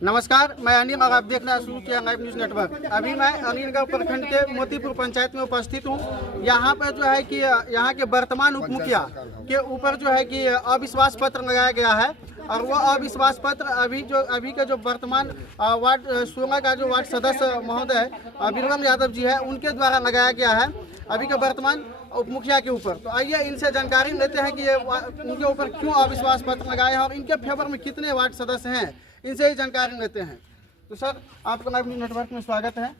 नमस्कार, मैं अनिल और आप देख रहे हैं सूर्य लाइव न्यूज़ नेटवर्क। अभी मैं अनिलगढ़ प्रखंड के मोतीपुर पंचायत में उपस्थित हूँ। यहाँ पर जो है कि यहाँ के वर्तमान उप मुखिया के ऊपर जो है कि अविश्वास पत्र लगाया गया है और वो अविश्वास पत्र अभी के जो वर्तमान वार्ड 16 का जो वार्ड सदस्य महोदय बीरबल यादव जी है उनके द्वारा लगाया गया है अभी के वर्तमान उप मुखिया के ऊपर। तो आइए इनसे जानकारी लेते हैं कि ये उनके ऊपर क्यों अविश्वास पत्र लगाए हैं और इनके फेवर में कितने वार्ड सदस्य हैं, इनसे ही जानकारी लेते हैं। तो सर, आपका लाइव न्यूज़ नेटवर्क में स्वागत है।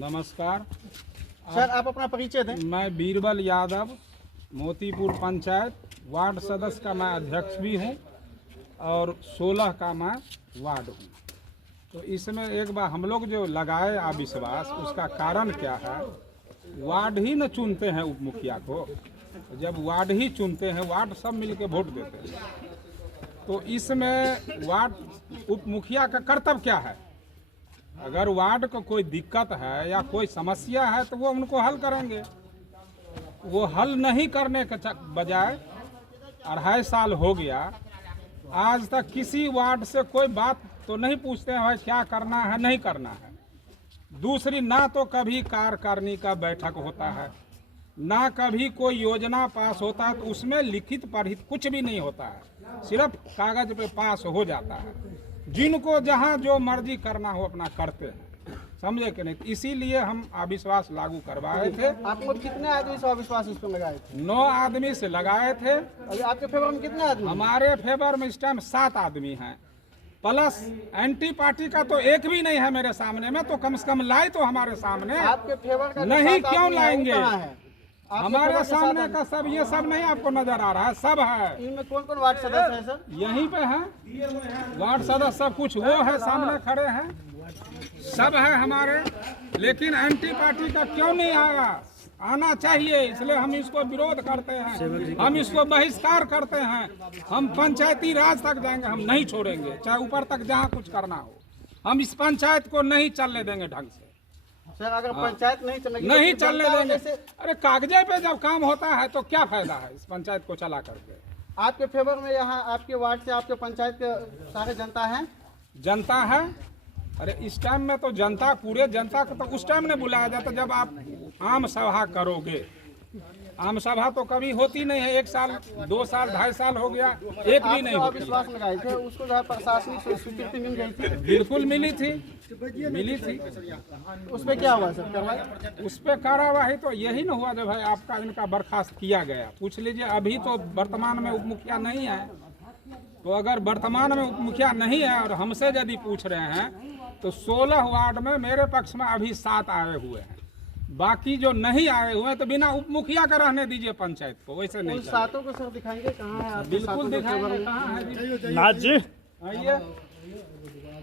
नमस्कार सर, आप अपना परिचय दें। मैं बीरबल यादव मोतीपुर पंचायत वार्ड सदस्य का मैं अध्यक्ष भी हूं और 16 का मैं वार्ड हूं। तो इसमें एक बार हम लोग जो लगाए अविश्वास, उसका कारण क्या है, वार्ड ही न चुनते हैं उप मुखिया को। जब वार्ड ही चुनते हैं, वार्ड सब मिलके वोट देते हैं, तो इसमें वार्ड उप मुखिया का कर्तव्य क्या है। अगर वार्ड को कोई दिक्कत है या कोई समस्या है तो वो उनको हल करेंगे। वो हल नहीं करने के बजाय 2.5 साल हो गया, आज तक किसी वार्ड से कोई बात तो नहीं पूछते हैं भाई क्या करना है नहीं करना है। दूसरी, ना तो कभी कार्यकारिणी का बैठक होता है, ना कभी कोई योजना पास होता है, तो उसमें लिखित पढ़ित कुछ भी नहीं होता है, सिर्फ कागज पे पास हो जाता है। जिनको जहां जो मर्जी करना हो अपना करते हैं, समझे कि नहीं। इसीलिए हम अविश्वास लागू करवाए थे। आप लोग कितने आदमी से अविश्वास इस पर लगाए थे? 9 आदमी से लगाए थे। अभी आपके फेवर में कितने आदमी? हमारे फेवर में इस टाइम 7 आदमी हैं, प्लस एंटी पार्टी का तो एक भी नहीं है मेरे सामने में। तो कम से कम लाए तो हमारे सामने। आपके फेवर का नहीं, क्यों लाएंगे? हमारे सामने का का सब ये सब नहीं आपको नजर आ रहा है, सब है। इनमें कौन कौन वार्ड सदस्य है सर? यहीं पे है वार्ड सदस्य, सब कुछ वो है, सामने खड़े हैं, सब है हमारे। लेकिन एंटी पार्टी का क्यों नहीं आया? आना चाहिए, इसलिए हम इसको विरोध करते हैं, हम इसको बहिष्कार करते हैं। हम पंचायती राज तक जाएंगे, हम नहीं छोड़ेंगे, चाहे ऊपर तक जहाँ कुछ करना हो। हम इस पंचायत को नहीं चलने देंगे ढंग से। सर, अगर पंचायत नहीं चलेगी नहीं तो चलने देंगे। अरे कागजे पे जब काम होता है तो क्या फायदा है इस पंचायत को चला करके। आपके फेवर में यहाँ आपके वार्ड से आपके पंचायत के सारे जनता हैं? जनता है। अरे इस टाइम में तो जनता, पूरे जनता को तो उस टाइम नहीं बुलाया जाता जब आप आम सभा करोगे। आम सभा तो कभी होती नहीं है। 1 साल 2 साल 2.5 साल हो गया, एक भी नहीं होती। अविश्वास लगाए थे, उसको जो है प्रशासनिक स्वीकृति मिल गई थी? बिल्कुल मिली थी। उस पर क्या हुआ सर कार्रवाई? उस पर कार्रवाई तो यही न हुआ जब भाई आपका इनका बर्खास्त किया गया। पूछ लीजिए, अभी तो वर्तमान में उप मुखिया नहीं है। तो अगर वर्तमान में उप मुखिया नहीं है और हमसे यदि पूछ रहे हैं तो 16 वार्ड में मेरे पक्ष में अभी 7 आए हुए हैं। बाकी जो नहीं आए हुए हैं तो बिना उप मुखिया का रहने दीजिए पंचायत को, वैसे नहीं। 7 को सर दिखाएंगे कहाँ है? बिल्कुल दिखाएंगे, कहाँ है नाथ जी? आइए।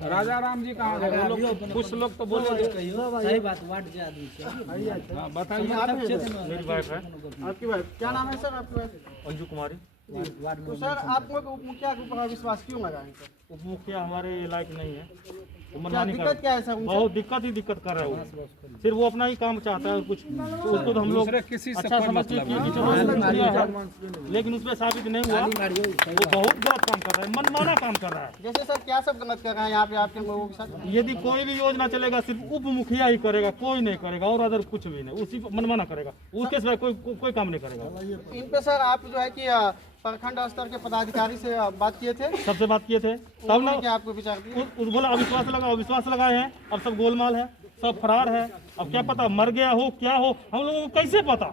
राजा राम जी कहाँ गए? वो लोग, कुछ लोग तो बोले सही बात, वार्ड के आदमी से। हाँ, बताइए। मेरी वाइफ है आपकी वाइफ, क्या नाम है सर आपकी वाइफ? अंजू कुमारी। तो सर, आप लोग उप मुखिया के ऊपर अविश्वास क्यों लगाए सर? उप मुखिया हमारे लायक नहीं है, वो क्या मनमानी दिक्कत क्या है सर उनसे? बहुत दिक्कत कर रहा है वो। सिर्फ वो अपना ही काम चाहता है, कुछ तो उसको तो हम लोग दूसरे किसी से अच्छा कोई समझते मतलब हैं कि चलो मुखिया है, लेकिन उस पर साबित नहीं हुआ। वो बहुत गलत काम कर रहा है, मनमाना काम कर रहा है। जैसे सर क्या सब गलत कर रहे हैं यहाँ पे आपके लोगों के साथ? यदि कोई भी योजना चलेगा सिर्फ उप मुखिया ही करेगा, कोई नहीं करेगा और अदर कुछ भी नहीं, उसी मनमाना करेगा, उसके सिवाय कोई काम नहीं करेगा। इन पे सर आप जो है कि प्रखंड स्तर के पदाधिकारी से बात किए थे? सबसे बात किए थे, तब ना उन्होंने क्या आपको विचार दिया? उस बोला अविश्वास लगाए हैं, अब सब गोलमाल है, सब फरार है। अब क्या पता मर गया हो क्या हो, हम लोगों को कैसे पता?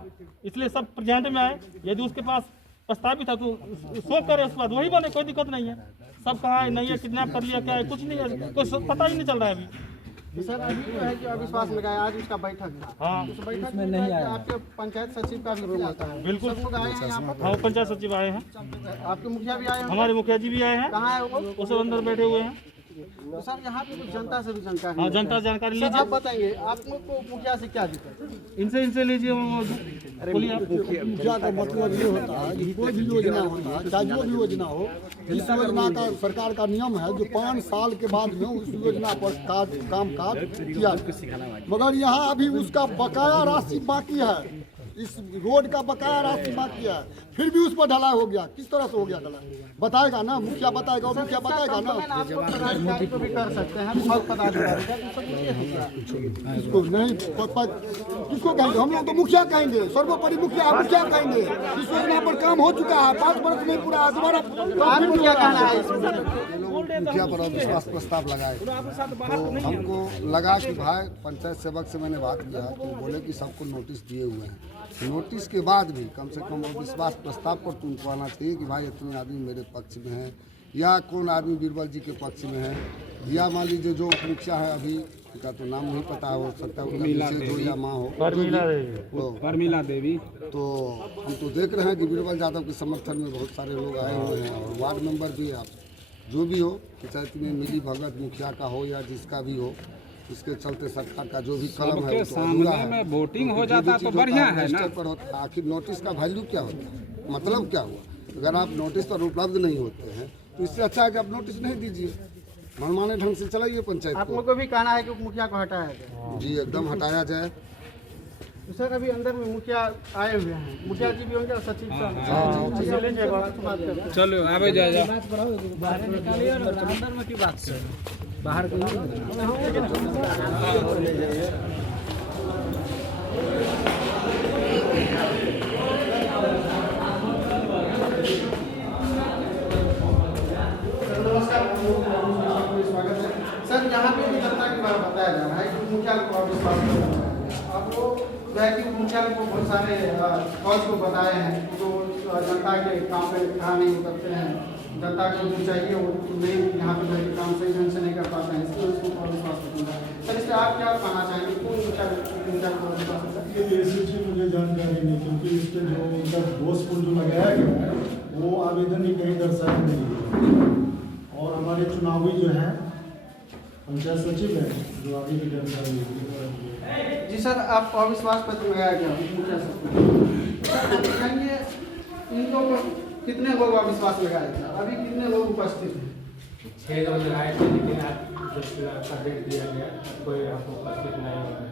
इसलिए सब प्रेजेंट में आए। यदि उसके पास प्रस्तावित है तो शो करे, उसके बाद वही बने, कोई दिक्कत नहीं है। सब कहाँ है, नहीं है, किडनैप कर लिया, क्या है, कुछ नहीं है, कुछ पता ही नहीं चल रहा है अभी। तो सर, अभी जो है कि अविश्वास लगाया, आज उसका बैठक था। हाँ उस बैठक में नहीं आया, आपके पंचायत सचिव का भी रोल होता है। बिल्कुल। सब लोग आए हैं यहाँ पर? हाँ, पंचायत सचिव आए हैं, आपके मुखिया भी आए हैं? हमारे मुखिया जी भी आए हैं, कहाँ है वो? वो सब अंदर बैठे हुए हैं। तो सर, यहाँ पे कुछ जनता से भी जानकारी हाँ, लेते हैं। जनता जानकारी सर, लीजिए, आप बताइए आप लोग को मुखिया से क्या दिक्कत? इनसे लीजिए। बोलिए आप। मुखिया का मतलब ये होता है कि कोई भी योजना होता है, चाहे जो भी योजना हो, इस योजना का सरकार का नियम है जो 5 साल के बाद में उस योजना पर काम काज किया जाए। मगर यहाँ अभी उसका बकाया राशि बाकी है। इस रोड का बकाया राशि बाकी है, फिर भी उस पर ढलाई हो गया। किस तरह से हो गया ढलाई? बताएगा ना मुखिया, बताएगा, मुखिया बताएगा ना। पदाधिकारी को भी कर सकते हैं, बहुत पदाधिकारी का सब इसको नहीं किसको कहेंगे? हम लोग तो मुखिया कहेंगे, सर्वोपरि मुखिया मुखिया कहेंगे। इस योजना पर काम हो चुका है, 5 वर्ष नहीं पूरा, दोबारा आपको क्या कहना है इसमें? मुखिया पर अविश्वास प्रस्ताव लगाए तो हमको लगा कि भाई पंचायत सेवक से मैंने बात किया तो बोले कि सबको नोटिस दिए हुए हैं। नोटिस के बाद भी कम से कम अविश्वास प्रस्ताव पर तुमको आना चाहिए कि भाई इतने आदमी मेरे पक्ष में हैं, या कौन आदमी बीरबल जी के पक्ष में है, या मान लीजिए जो मुखिया है अभी का तो नाम नहीं पता हो सकता है जो या माँ हो परमिला देवी। तो हम तो देख रहे हैं कि बीरबल यादव के समर्थन में बहुत सारे लोग आए हुए हैं, और वार्ड मेंबर भी आप जो भी हो पंचायत में मिली भगत मुखिया का हो या जिसका भी हो, इसके चलते सरकार का जो भी कलम है सबके सामने में वोटिंग हो जाता तो बढ़िया है ना। पर होता है, आखिर नोटिस का वैल्यू क्या होता है, मतलब क्या हुआ? अगर आप नोटिस पर उपलब्ध नहीं होते हैं तो इससे अच्छा है कि आप नोटिस नहीं दीजिए, मनमाने ढंग से चलाइए पंचायत आप को। लोगों को भी कहना है कि मुखिया को हटाया जाए। जी एकदम हटाया जाए। तो सर अभी अंदर में मुखिया आए हुए हैं, मुखिया जी भी होंगे और सचिव साहब। चलो आवे जाए बात बढ़ाओ, बाहर निकालिए और अंदर में की बात कर बाहर के स्वागत है सर। यहाँ पे भी जनता के बारे में बताया जा रहा है कि मुखिया को अविश्वास आप वो जो है कि मुखिया को बहुत सारे कॉज को बताए हैं, तो जनता के काम पे कहाँ नहीं उतरते हैं, जनता को जो चाहिए वो नहीं यहाँ पे जो है काम सही ढंग से नहीं कर पाते हैं, इसलिए उसको अविश्वास करता है। सर इससे आप क्या कहना चाहेंगे, कौन मुखिया को अविश्वास करता है? ये ऐसी चीज़ मुझे जानकारी नहीं, क्योंकि इस पर जो उनका दोषपूर्ण जो लगाया गया है वो आवेदन ही कहीं दर्शाया नहीं है। और हमारे चुनावी जो है पंचायत सचिव है जो आगे की जानकारी है। जी सर, आप अविश्वास पत्र लगाया गया मुखिया सर बताएंगे इनको कितने लोग अविश्वास लगाए थे, अभी कितने लोग उपस्थित हैं? 6 लोग लगाए थे, लेकिन आप जो चुनाव का डेट दिया गया कोई आपको उपस्थित नहीं होगा।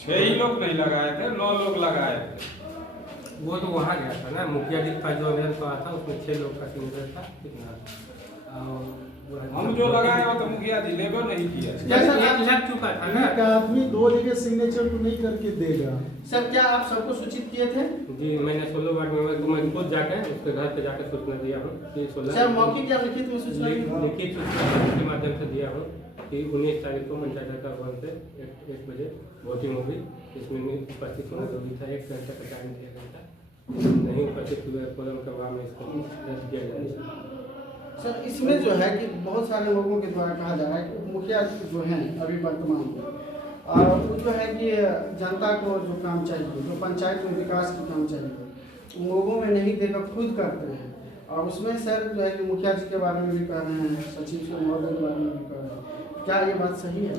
6 ही लोग नहीं लगाए थे, 9 लोग लगाए थे। वो तो वहाँ गया था ना, मुखिया जी का जो आवेदन पड़ा था उसमें 6 लोग का सिग्नेचर था, कितना हम जो लगाए वो तो मुखिया जी लेबर नहीं किया। एक लग चुका था ना। एक आदमी 2 जगह सिग्नेचर को नहीं करके देगा। सर क्या आप सबको सूचित किए थे? जी मैंने 16 वार्ड मेंबर को मैं खुद जाकर उसके घर पे जाकर सूचना दिया हूँ कि 16 सर मौखिक या लिखित में सूचना दी? लिखित सूचना के माध्यम से दिया हूँ कि 19 तारीख को पंचायत का भवन से 1 बजे वोटिंग होगी, इसमें उपस्थित होना जरूरी था। 1 घंटे का टाइम दिया गया था, नहीं उपस्थित हुए कोलम का वहाँ में इसको रद्द किया जाए। सर इसमें जो है कि बहुत सारे लोगों के द्वारा कहा जा रहा है कि मुखिया जो हैं अभी वर्तमान में वो जो है कि जनता को जो काम चाहिए, जो पंचायत में विकास के काम चाहिए, लोगों में नहीं देकर खुद करते हैं। और उसमें सर जो है कि मुखिया जी के बारे में भी कह रहे हैं, सचिव के महोदय के बारे में भी कह रहे हैं, क्या ये बात सही है?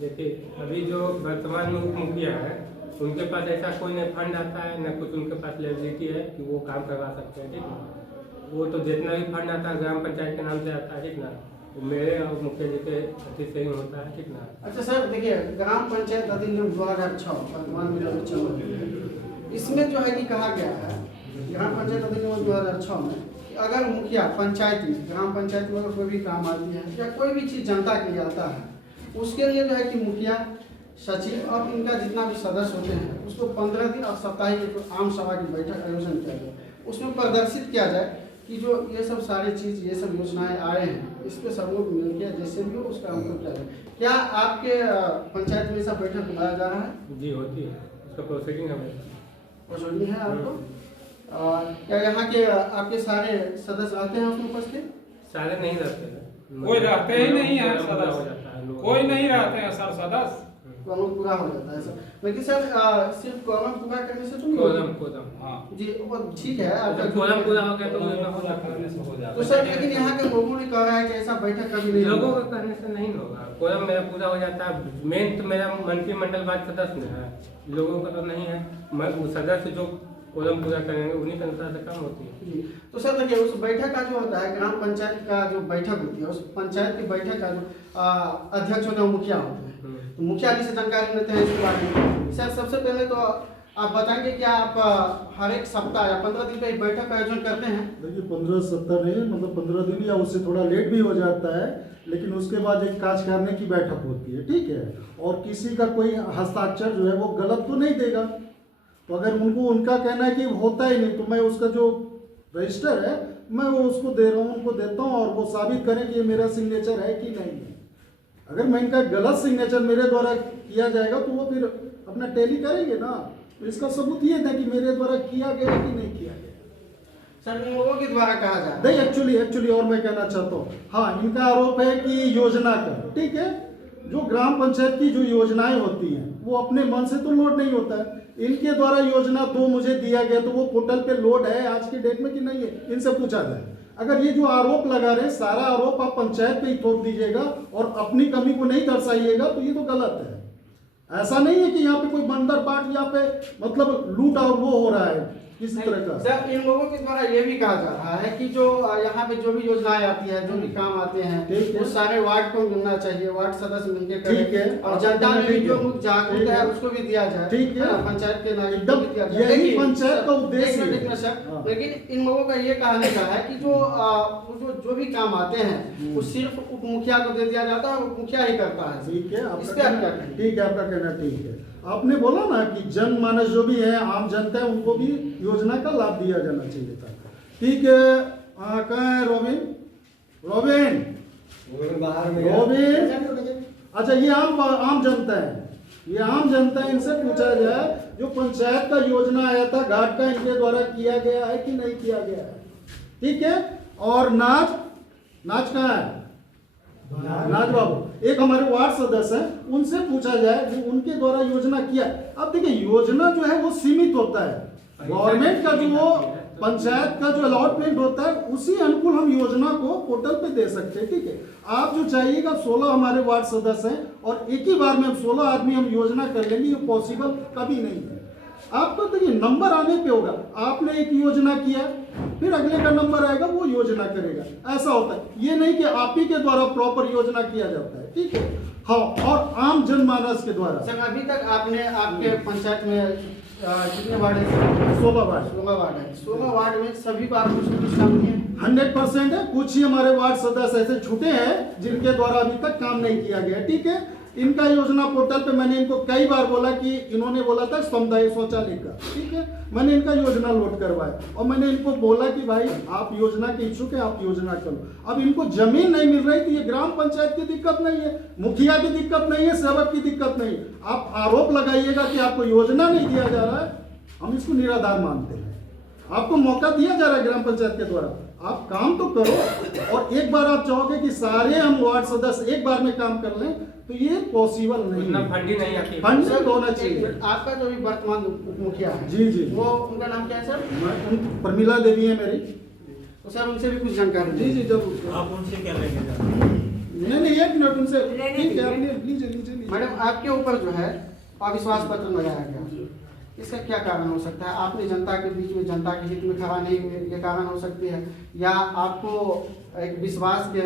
देखिए अभी जो वर्तमान में उप मुखिया है उनके पास ऐसा कोई न फंड आता है न कुछ उनके पास लायबिलिटी है कि वो काम करवा सकते हैं, ठीक है। वो तो जितना भी फंड आता है ग्राम पंचायत के नाम से आता है, ठीक ना, वो मेरे और मुखिया जी के अति से ही होता है, ठीक ना। अच्छा सर देखिए, ग्राम पंचायत अधिनियम 2006 वर्तमान में जो चल रही है, इसमें जो है कि कहा गया है ग्राम पंचायत अधिनियम 2006 में कि अगर मुखिया पंचायत में, ग्राम पंचायत में अगर कोई भी काम आती है या कोई भी चीज़ जनता के लिए आता है, उसके लिए जो है कि मुखिया, सचिव और इनका जितना भी सदस्य होते हैं उसको 15 दिन और साप्ताहिक आम सभा की बैठक आयोजन किया जाए, उसमें प्रदर्शित किया जाए कि जो ये सब सारी चीज़, ये सब योजनाएं आए हैं, इस पर सब लोग मिल के जैसे भी हो उसका हमको क्या है। क्या आपके पंचायत में सब बैठक बुलाया जा रहा है? जी होती है, उसका प्रोसीडिंग है, प्रोसीडिंग है आपको। क्या यहाँ के आपके सारे सदस्य रहते हैं उसमें उपस्थित? सारे नहीं रहते हैं, कोई रहते ही नहीं है हो सदस्य, जाता है, कोई नहीं रहते हैं सर सदस्य। कॉलम पूरा हो जाता है सर, लेकिन सर सिर्फ कॉलम पूरा करने से तो नहीं कोदम हाँ जी वो ठीक है आपका कोदम पूरा हो गया तो हो जाता है। तो सर लेकिन यहाँ के लोगों ने कहा है कि ऐसा बैठक कभी नहीं लोगों होगा। को करने से नहीं होगा, कोदम मेरा पूरा हो जाता है। मेन तो मेरा मंत्रिमंडल वार्ड सदस्य है, लोगों का तो नहीं है। मैं वो सदस्य जो कोदम पूरा करेंगे उन्हीं के अनुसार से काम होती है। जी तो सर देखिए, उस बैठक का जो होता है ग्राम पंचायत का जो बैठक होती है, उस पंचायत की बैठक का जो अध्यक्ष होते हैं वो मुखिया होते हैं, तो मुखिया जी से जानकारी लेते हैं इसके बारे में। सर सबसे पहले तो आप बताएंगे कि आप हर एक सप्ताह या 15 दिन पे एक बैठक का आयोजन करते हैं? देखिए 15 सप्ताह नहीं, मतलब 15 दिन या उससे थोड़ा लेट भी हो जाता है, लेकिन उसके बाद एक कार्यकारिणी की बैठक होती है, ठीक है। और किसी का कोई हस्ताक्षर जो है वो गलत तो नहीं देगा, तो अगर उनका कहना है कि होता ही नहीं, तो मैं उसका जो रजिस्टर है मैं वो उसको दे रहा हूँ, उनको देता हूँ, और वो साबित करें कि ये मेरा सिग्नेचर है कि नहीं है। अगर मैं इनका गलत सिग्नेचर मेरे द्वारा किया जाएगा तो वो फिर अपना टैली करेंगे ना, तो इसका सबूत ये था कि मेरे द्वारा किया गया कि नहीं किया गया। सर इन लोगों के द्वारा कहा जा रहा है। नहीं, एक्चुअली और मैं कहना चाहता हूँ, हाँ, इनका आरोप है कि योजना का, ठीक है, जो ग्राम पंचायत की जो योजनाएं होती हैं वो अपने मन से तो लोड नहीं होता है। इनके द्वारा योजना 2 मुझे दिया गया, तो वो पोर्टल पे लोड है आज की डेट में कि नहीं है, इनसे पूछा जाए। अगर ये जो आरोप लगा रहे, सारा आरोप आप पंचायत पे ही थोप दीजिएगा और अपनी कमी को नहीं दर्शाइएगा, तो ये तो गलत है। ऐसा नहीं है कि यहाँ पे कोई बंदर पाठ यहाँ पे मतलब लूट और वो हो रहा है किसी तरह का। सर इन लोगों के द्वारा ये भी कहा जा रहा है कि जो यहाँ पे जो भी योजनाएं आती है, जो भी काम आते हैं, वो सारे वार्ड को मिलना चाहिए, वार्ड सदस्य मिलके करें, और जनता में भी जो जागरूक है उसको भी दिया जाए, ठीक है, पंचायत के नागरिक को भी दिया जाए। यही पंचायत का उद्देश्य है। लेकिन इन लोगों का ये कहने का है कि जो भी काम आते हैं वो सिर्फ उप मुखिया को दे दिया जाता है और मुखिया ही करता है। ठीक है, आपका कहना ठीक है। आपने बोला ना कि जनमानस जो भी है, आम जनता है, उनको भी योजना का लाभ दिया जाना चाहिए था। ठीक है, कहाँ है रोबिन? अच्छा, ये आम जनता है, ये आम जनता है, इनसे पूछा जाए जो पंचायत का योजना आया था घाट का, इनके द्वारा किया गया है कि नहीं किया गया है, ठीक है। और नाच कहाँ है? नाज बाबू एक हमारे वार्ड सदस्य हैं, उनसे पूछा जाए जो उनके द्वारा योजना किया। अब देखिए, योजना जो है वो सीमित होता है, गवर्नमेंट का जो वो पंचायत का जो अलॉटमेंट होता है उसी अनुकूल हम योजना को पोर्टल पे दे सकते हैं, ठीक है। आप जो चाहिएगा, 16 हमारे वार्ड सदस्य हैं और एक ही बार में हम 16 आदमी हम योजना कर लेंगे, ये पॉसिबल कभी नहीं है। आपको देखिए नंबर आने पे होगा, आपने एक योजना किया, फिर अगले का नंबर आएगा, वो योजना करेगा, ऐसा होता है। ये नहीं कि आप ही के द्वारा प्रॉपर योजना किया जाता है, ठीक है। हाँ, और आम जनमानस के द्वारा। सर अभी तक आपने आपके पंचायत में कितने वार्ड है? 16 वार्ड। 16 वार्ड है। 16 वार्ड में सभी को आप कुछ काम किए? 100% है। कुछ ही हमारे वार्ड सदस्य ऐसे छूटे हैं जिनके द्वारा अभी तक काम नहीं किया गया, ठीक है। इनका योजना पोर्टल पे मैंने इनको कई बार बोला कि इन्होंने बोला था समुदाय शौचालय का, ठीक है, मैंने इनका योजना लोड करवाया और मैंने इनको बोला कि भाई आप योजना के इच्छुक है, आप योजना करो। अब इनको जमीन नहीं मिल रही, तो ये ग्राम पंचायत की दिक्कत नहीं है, मुखिया की दिक्कत नहीं है, सेवक की दिक्कत नहीं है। आप आरोप लगाइएगा कि आपको योजना नहीं दिया जा रहा है, हम इसको निराधार मानते हैं। आपको मौका दिया जा रहा है ग्राम पंचायत के द्वारा, आप काम तो करो। और एक बार आप चाहोगे कि सारे हम वार्ड सदस्य एक बार में काम कर लें, तो ये पॉसिबल नहीं है, फंडिंग नहीं आती, फंड से होना चाहिए। आपका जो भी वर्तमान उप मुखिया है, जी, वो उनका नाम क्या है सर? प्रमिला देवी है मेरी। तो सर उनसे भी कुछ जानकारी? जी जरूर। आप उनसे क्या लेंगे? नहीं, 1 मिनट उनसे, ठीक है, आप लीजिए। मैडम आपके ऊपर जो है अविश्वास पत्र लगाया गया, इसका क्या कारण हो सकता है? आपने जनता के बीच में जनता के हित में खड़ा नहीं हुए, ये कारण हो सकती है, या आपको एक विश्वास के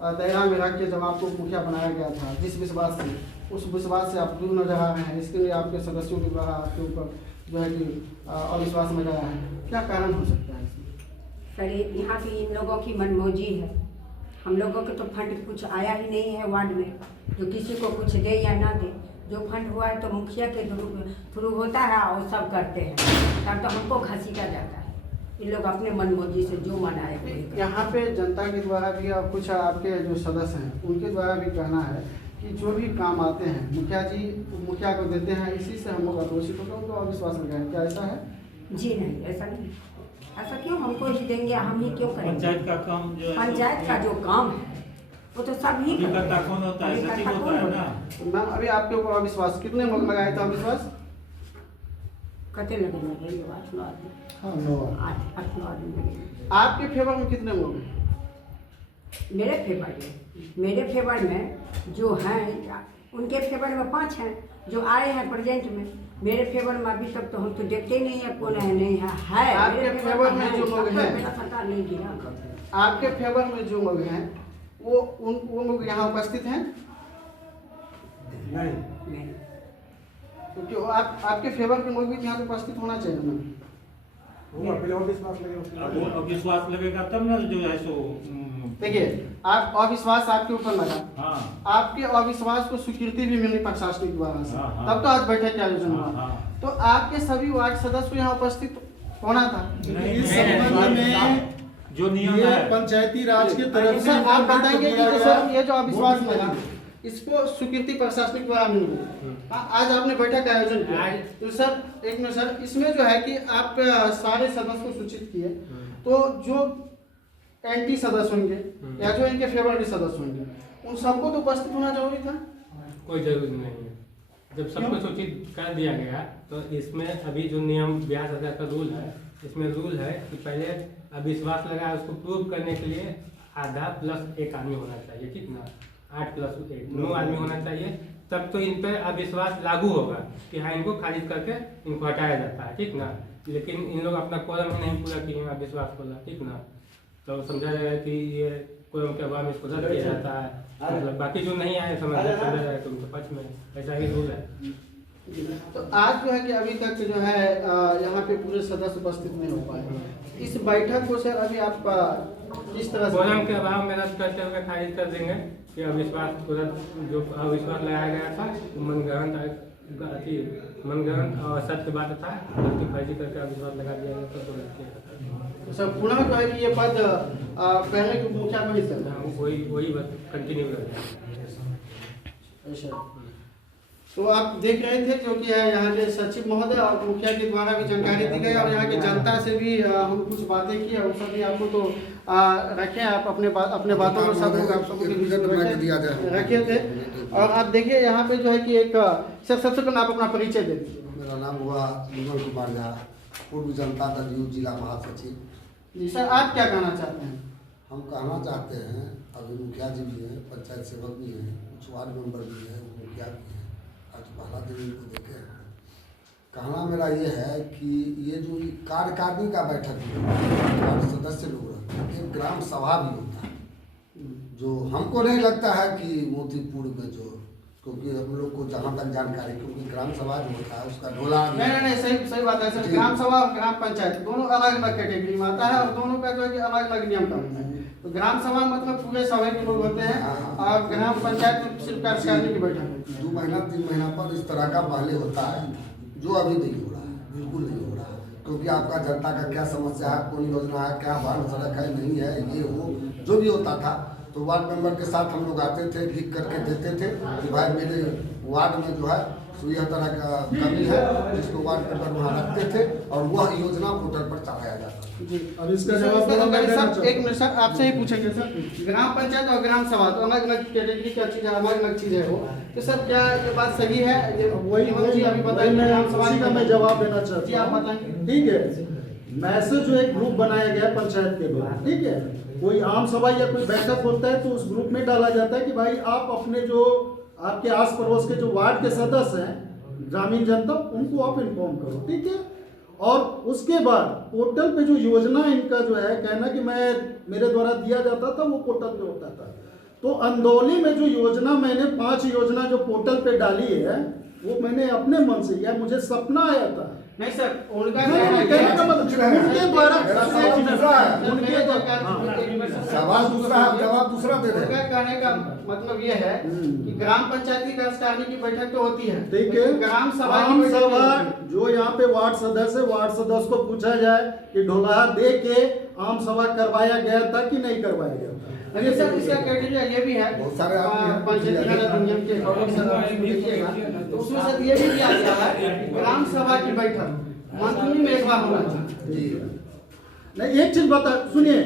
दायरा में रख के जब आपको मुखिया बनाया गया था, जिस विश्वास से, उस विश्वास से आप दूर नजर आ रहे हैं, इसके लिए आपके सदस्यों के द्वारा आपके ऊपर जो है कि अविश्वास में गया है, क्या कारण हो सकता है इसमें? सर यहाँ पे इन लोगों की मनमौजी है, हम लोगों के तो फंड कुछ आया ही नहीं है वार्ड में, जो किसी को कुछ दे या ना दे, जो फंड हुआ है तो मुखिया के थ्रू होता है और सब करते हैं, तब तो हमको घसीटा जाता है। इन लोग अपने मनमौजी से जो मनाए। यहाँ पे जनता के द्वारा भी और कुछ आपके जो सदस्य हैं उनके द्वारा भी कहना है कि जो भी काम आते हैं मुखिया को देते हैं, इसी से हम लोग आक्रोशित होकर उनको अविश्वास में गए, क्या ऐसा है? जी नहीं, ऐसा नहीं। ऐसा क्यों हमको ही देंगे, हम ही क्यों करेंगे? पंचायत का काम जो है, पंचायत का जो काम है वो तो सब ही करता है, कौन होता है, सचिव होता है ना। मैम अभी आपके ऊपर अविश्वास कितने लोग लगाए थे अविश्वास? कते लगे? 8-9 आदमी। आपके फेवर में कितने लोग हैं? मेरे फेवर में जो हैं उनके फेवर में 5 हैं जो आए हैं प्रेजेंट में। मेरे फेवर में अभी तक तो हम तो देखते नहीं है कौन है नहीं है। आपके फेवर में जो लोग हैं, पता नहीं गिरा। आपके फेवर में जो लोग हैं वो लोग यहाँ उपस्थित हैं? नहीं। क्योंकि आपके फेवर के लोग भी यहाँ पे उपस्थित होना चाहिए ना। विश्वास लगेगा तब ना जो है सो देखिए, आप अविश्वास आपके ऊपर लगा, हाँ आपके अविश्वास को स्वीकृति भी मिलनी प्रशासनिक द्वारा से, हाँ, हाँ। तब तो आज बैठक के आयोजन हुआ। हाँ। तो आपके सभी वार्ड सदस्य को यहाँ उपस्थित होना था। इस संबंध में जो नियम ये है पंचायती राज की तरफ से सर आप बताएंगे कि जैसे ये जो अविश्वास वो भी लगा, इसको स्वीकृति प्रशासनिक द्वारा मिली है। आज आपने बैठक का आयोजन किया, तो सर एक मिनट सर, इसमें जो है कि आप सारे सदस्य को सूचित किए, तो जो एंटी सदस्य होंगे या जो इनके फेवर के सदस्य होंगे, उन सबको तो उपस्थित होना जरूरी था। कोई जरूरी नहीं है। जब सबको सूचित कर दिया गया तो इसमें अभी जो नियम बिहार सरकार का रूल है, इसमें रूल है कि पहले अविश्वास लगा उसको प्रूव करने के लिए आधा प्लस एक आदमी होना चाहिए, ठीक ना, 8 + 1 9 आदमी होना चाहिए, तब तो इन पर अविश्वास लागू होगा कि हाँ इनको खारिज करके इनको हटाया जाता है, ठीक ना। लेकिन इन लोग अपना कोरम ही नहीं पूरा किए, अविश्वास बोला, ठीक ना, तो समझा जाएगा कि ये कोरम के अभाव में इसको रद्द किया जाता है, मतलब बाकी जो नहीं आए समझा जाएगा तो उनके पक्ष में, ऐसा ही रूल है। तो आज जो है कि अभी तक जो है यहाँ पे पूरे सदस्य उपस्थित नहीं हो पाए। इस बैठक को सर अभी आप किस तरह से कोरम के अभाव में रद्द करते हुए खारिज कर देंगे कि अविश्वास को रद्द, जो अविश्वास लगाया गया था मनगढ़ंत और सत्य बात था, उसकी फर्जी करके अविश्वास लगा दिया गया तो रद्द किया जाता है। सर पुनः जो है कि ये पद पहले के मुखिया को नहीं चल वही बस कंटिन्यू कर अच्छा। तो आप देख रहे थे जो कि यहाँ के सचिव महोदय और मुखिया के द्वारा भी जानकारी दी गई और यहाँ की जनता से भी हम कुछ बातें की और सभी आपको तो रखे आप अपने बातों को सब रखे थे। और आप देखिए यहाँ पे जो है कि एक सर सबसे पहले आप अपना परिचय दे दीजिए। मेरा नाम हुआ विमल कुमार झा, पूर्व जनता दल यूथ जिला महासचिव। जी सर, आप क्या कहना चाहते हैं? हम कहना चाहते हैं, अभी मुखिया जी भी हैं, पंचायत सेवक भी हैं, कुछ वार्ड मेंबर भी हैं, मुखिया भी हैं, आज पहला दिन इनको देखे हैं। कहना मेरा ये है कि ये जो कार्यकारिणी का बैठक है, सदस्य लोग रहते हैं, एक ग्राम सभा भी होता है, जो हमको नहीं लगता है कि मोतीपुर में जो, क्योंकि हम लोग को जहाँ तक जानकारी, क्योंकि ग्राम सभा जो होता है उसका ढोला नहीं सही बात है सर। ग्राम सभा और ग्राम पंचायत दोनों अलग अलग कैटेगरी में आता है और दोनों का जो है कि अलग अलग नियम कानून है। तो ग्राम सभा मतलब पूरे सभा के लोग होते हैं और ग्राम पंचायत में सिर्फ कार्यकारिणी की बैठक होती है। 2 महीना 3 महीना पर इस तरह का पहले होता है, जो अभी नहीं हो रहा है, बिल्कुल नहीं हो रहा है, क्योंकि आपका जनता का क्या समस्या है, कौन योजना है, क्या वार्ड सड़क है, नहीं है, ये वो जो भी होता था, तो वार्ड मेंबर के साथ हम लोग आते थे, लिख करके देते थे कि भाई मेरे वार्ड में जो है तो यह तरह का कमी है, जिसको वार्ड मेंबर वहाँ रखते थे और वह योजना पोर्टल पर चढ़ाया जाता था। जी, अब इसका जवाब सर एक मिनट सर, आपसे ही पूछेंगे सर, ग्राम पंचायत और ग्राम सभा तो अलग अलग कैटेगरी की चीज है, अलग अलग चीज है वो, तो सर क्या ये बात सही है? वही अभी बताइए, ग्राम सभा का मैं जवाब देना चाहता हूँ। जी आप बताएं। ठीक है, मैसेज जो एक ग्रुप बनाया गया पंचायत के द्वारा, ठीक है, कोई आम सभा या कोई बैठक होता है तो उस ग्रुप में डाला जाता है कि भाई आप अपने जो आपके आस पड़ोस के जो वार्ड के सदस्य हैं, ग्रामीण जनता, उनको आप इन्फॉर्म करो, ठीक है। और उसके बाद पोर्टल पे जो योजना इनका जो है, कहना कि मैं मेरे द्वारा दिया जाता था वो पोर्टल पे होता था, तो अंदौली में जो योजना मैंने 5 योजना जो पोर्टल पे डाली है वो मैंने अपने मन से, या मुझे सपना आया था। नहीं सर, उनका उनके द्वारा सवाल दूसरा है, जवाब दूसरा दे रहे उनका कहने का मतलब ये है कि ग्राम पंचायत की कार्यकारिणी की बैठक तो होती है, ठीक है, ग्राम सभा आम सभा जो यहाँ पे वार्ड सदस्य को पूछा जाए कि ढोलाहा दे के आम सभा करवाया गया था कि नहीं करवाया गया था। लेकिन सर इसका क्राइटेरिया ये भी है, बहुत सारे पंचायती राज अधिनियम के अकॉर्डिंग सर आप देखिएगा तो उसमें सर ये भी दिया गया है ग्राम सभा की बैठक मंथली में एक बार होना चाहिए। नहीं, एक चीज बता सुनिए,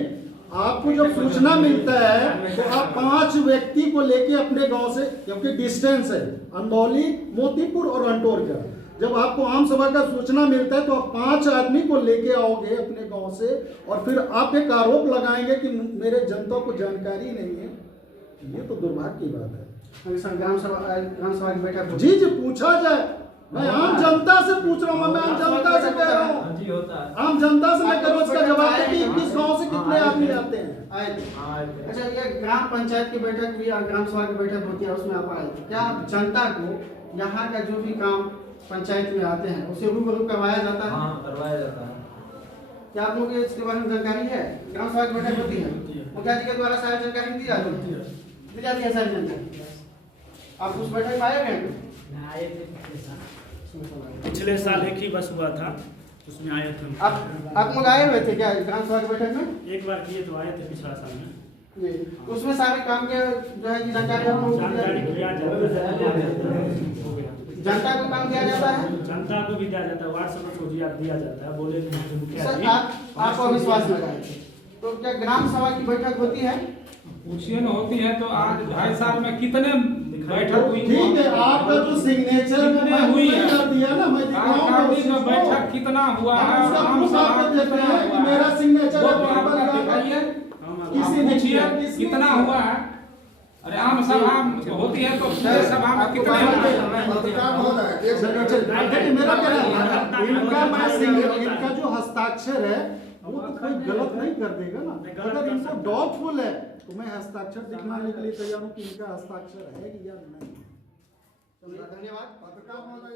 आपको जब सूचना मिलता है तो आप 5 व्यक्ति को लेके अपने गांव से, क्योंकि डिस्टेंस है अंदौली, मोतीपुर और अंटोर का, जब आपको आम सभा का सूचना मिलता है तो आप 5 आदमी को लेके आओगे अपने गांव से और फिर आप एक आरोप लगाएंगे कि मेरे जनता को जानकारी नहीं है, ये तो दुर्भाग्य की बात है। सर ग्राम सभा की बैठक जी पूछा जाए, मैं आम जनता से पूछ रहा हूँ, मैं आम जनता से कह रहा हूँ, आम जनता से मैं कह रहा हूँ, इसका जवाब है कि किस गाँव से कितने आदमी आते हैं। अच्छा, ये ग्राम पंचायत की बैठक भी ग्राम सभा की बैठक होती है, उसमें आप आए, क्या आप जनता को यहाँ का जो भी काम पंचायत में आते हैं उसे रूबरू करवाया जाता है? हाँ, करवाया जाता है। क्या आप लोगों को इसके बारे में जानकारी है? ग्राम सभा की बैठक होती है, मुखिया जी के द्वारा सारी जानकारी दी जाती है सारी जानकारी। आप उस बैठक में आए हैं? पिछले साल एक ही बस हुआ था, उसमें आए थे। आप लोग आए हुए थे क्या ग्राम सभा की बैठक में? एक बार किए तो आए थे पिछला साल में। उसमें सारे काम के जो है कि जानकारी हम लोगों को जानकारी दिया जाता है, जनता को काम दिया जाता है, जनता को भी दिया जाता है, वार्ड सदस्य को दिया जाता है। बोले कि मुखिया सर जी आप अविश्वास लगाए थे, तो क्या ग्राम सभा की बैठक होती है? पूछिए न होती है तो आज 2.5 साल में कितने बैठक हुई? ठीक है, आपका जो सिग्नेचर कितने हुई है? कर दिया ना, मैं आखिरी जो बैठक कितना हुआ है? आम सभा देते हैं कि मेरा सिग्नेचर वो तो आप दिखाइए, किसी ने पूछिए किया, कितना हुआ है? अरे आम सभा होती है तो पूरे सभा में कितने होते हैं? काम हो रहा है देखिए मेरा क्या है, इनका जो हस्ताक्षर है वो तो कोई गलत नहीं कर देगा ना। अगर इनको डाउटफुल है तो मैं हस्ताक्षर दिखवाने के लिए तैयार हूँ कि इनका हस्ताक्षर है कि या नहीं। धन्यवाद। पत्रकार महोदय